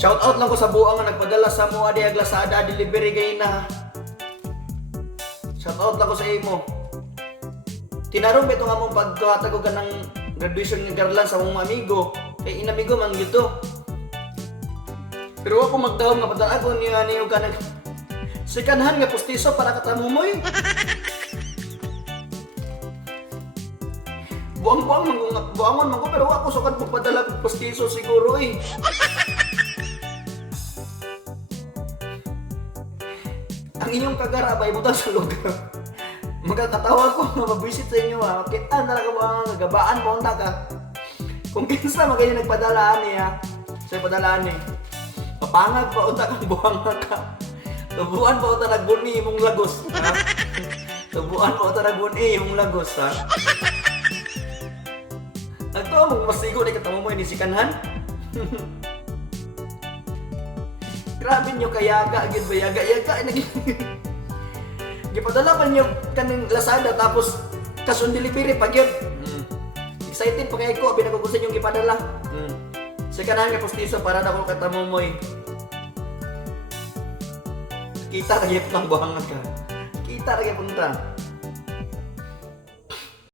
Shout out lang ko sa buang nga nagpadala sa mo adi Aglasada delivery gay na. Shout out lang ko sa imo. Tinarong beto nga mong pagkatag og kanang graduation nga garland sa mong amigo. Kay inamigo man gito. Pero ako magdahom nga padala ko niyo kanang second hand nga pustiso para katamumoy. Buang-buangon man ko pero ako sukad magpadala og pustiso siguro eh. Ang inyong kagarabay butang sa lugar. Magkakatawa ko na mabisit sa inyo ha. Kita talaga mo ang gagabaan mo ang taga. Kung kinsa magayon nagpadalaan niya. Sa'yo padalaan niya. Papangag pa unta kang buhang ka. Tubuan pa unta nagbuni imong lagos. Ha? Tubuan pa unta nagbuni imong lagos ha. Nagtuwa mong masigo na katamo mo ini si Kanhan. Grabe nyo kayaga, gid ba yaga-yaga gipadala pa nyo kaning Lazada tapos cash on delivery pag yun. Excited pa kay ko abi nagugusto yung gipadala. Sa kanan nga postiso para na ko katamomoy. Kita ra gyud nang buhangan ka. Kita ra gyud punta.